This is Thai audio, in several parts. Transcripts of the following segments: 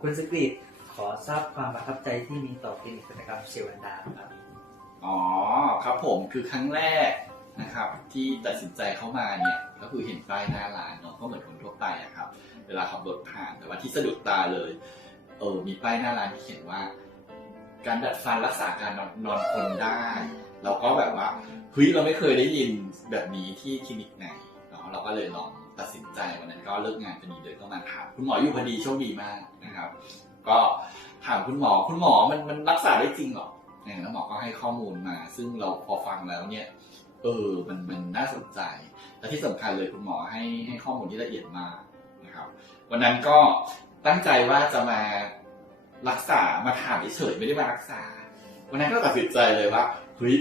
คุณสกรีตขอทราบความประทับใจที่มีต่อคลินิกศัลยกรรมเชวันดาครับ อ๋อครับผมคือครั้งแรกนะครับ ที่ตัดสินใจเข้ามาเนี่ยก็คือเห็นป้ายหน้าร้านเนาะก็เหมือนคนทั่วไปอะครับ เวลาขับรถผ่านแต่ว่าที่สะดุดตาเลยเออมีป้ายหน้าร้านที่เขียนว่า การดัดฟันรักษาการนอนนอนคนได้เราก็แบบว่าเฮ้ยเราไม่เคยได้ยินแบบนี้ที่คลินิกไหนเนาะเราก็เลยลอง ตัดสินใจวันนั้นก็เลิกงานพอดีเดินเข้ามาถามคุณหมออยู่พอดีโชคดีมากนะครับ ก็ถามคุณหมอคุณหมอมันมันรักษาได้จริงหรอเนี่ยแล้วหมอก็ให้ข้อมูลมา ซึ่งเราพอฟังแล้วเนี่ยเออมันมันน่าสนใจและที่สำคัญเลยคุณหมอให้ให้ข้อมูลที่ละเอียดมากนะครับ วันนั้นก็ตั้งใจว่าจะมารักษามาถามเฉยๆไม่ได้มารักษา วันนั้นก็ตัดสินใจเลยว่าเฮ้ย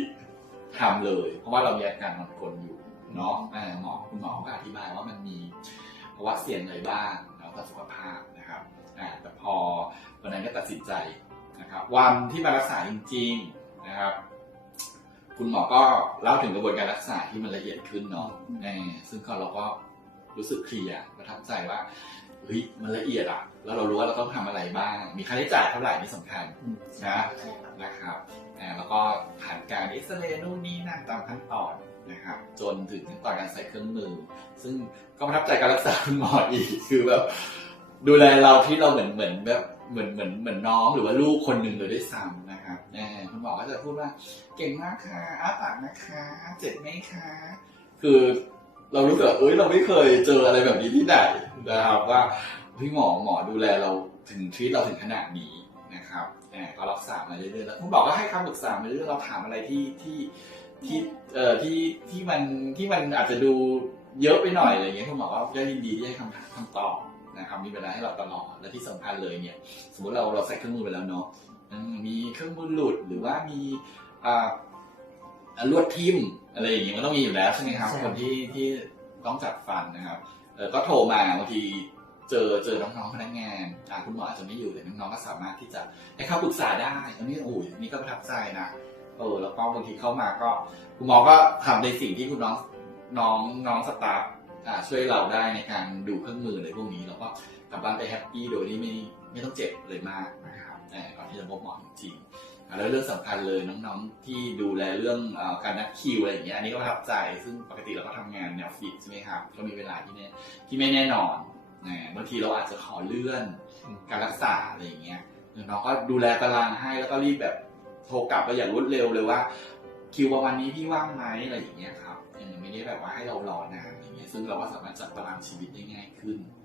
ทำเลย เพราะว่าเรามีอาการนอนกรนอยู่ เนาะอ่าหมอคุณหมอก็อธิบายว่ามันมีภาวะเสี่ยงอะไรบ้างแล้วก็สุขภาพนะครับอ่าแต่พอวันนั้นก็ตัดสินใจนะครับ วันที่มารักษาจริงๆนะครับ คุณหมอก็เล่าถึงกระบวนการรักษาที่มันละเอียดขึ้นเนาะเออซึ่งก็เราก็รู้สึกเคลียร์ประทับใจว่าเฮ้ยมันละเอียดอะแล้วเรารู้ว่าเราต้องทำอะไรบ้าง มีค่าใช้จ่ายเท่าไหร่นี่สำคัญนะนะครับอ่า แล้วก็ผ่านการเอ็กซเรย์นู่นนี่นั่นตามขั้นตอนนะครับจนถึงขั้นตอนการใส่เครื่องมือ ซึ่งก็ประทับใจการรักษาคุณหมออีกคือแบบดูแลเราที่เราเหมือนเหมือนแบบเหมือนเหมือนเหมือนน้องหรือว่าลูกคนหนึ่งเลยด้วยซ้ำนะครับอ่คุณหมอก็จะพูดว่าเก่งมากค่ะอ้าปากนะคะ เจ็บไหมคะ คือเรารู้สึกเอ้ยเราไม่เคยเจออะไรแบบนี้ที่ไหนนะครับว่าพี่หมอหมอดูแลเราถึงที่เราถึงขนาดนี้ นะครับอ่าก็รักษามาเรื่อยๆแล้วคุณหมอก็ให้คำปรึกษามาเรื่อยๆเราถามอะไรที่ที่ที่เอ่อที่ที่มันที่มันอาจจะดูเยอะไปหน่อยอะไรเงี้ยคุณหมอก็ได้ยินดีที่ให้คำคำตอบนะครับมีเวลาให้เราตลอดและที่สำคัญเลยเนี่ย สมมติเราเราใส่เครื่องมือไปแล้วเนาะอืมมีเครื่องมือหลุดหรือว่ามีอ่าอะลวดทิ่มอะไรอย่างเงี้ยมันต้องมีอยู่แล้วใช่ไหมครับใช่คนที่ที่ต้องจัดฟันนะครับเออก็โทรมาบางที เจอเจอน้องๆพนักงานคุณหมออาจจะไม่อยู่แต่น้องๆก็สามารถที่จะให้เข้าปรึกษาได้อันนี้โอ้ยนี่ก็ประทับใจนะเออแล้วก็บางทีเข้ามาก็คุณหมอก็ทำในสิ่งที่คุณน้องน้องน้องสตาฟช่วยเราได้ในการดูเครื่องมืออะไรพวกนี้แล้วก็กลับบ้านไปแฮปปี้โดยที่ไม่ไม่ต้องเจ็บเลยมากนะครับแต่ก่อนที่จะพบหมอจริงแล้วเรื่องสำคัญเลยน้องๆที่ดูแลเรื่องอการนัดคิวอะไรอย่างเงี้ยอันนี้ก็ประทับใจซึ่งปกติเราก็ทำงานแนวฟิตใช่ไหมครับก็มีเวลาที่เนี่ยที่ไม่แน่นอน นะบางทีเราอาจจะขอเลื่อนการรักษาอะไรอย่างเงี้ยน้องก็ดูแลตารางให้แล้วก็รีบแบบโทรกลับไปอย่างรวดเร็วเลยว่า คิวประมาณนี้พี่ว่างไหมอะไรอย่างเงี้ยครับเออไม่ได้แบบว่าให้เรารอนานอะไรอย่างเงี้ยซึ่งเราก็สามารถจัดตารางชีวิตได้ง่ายขึ้นงั้นก็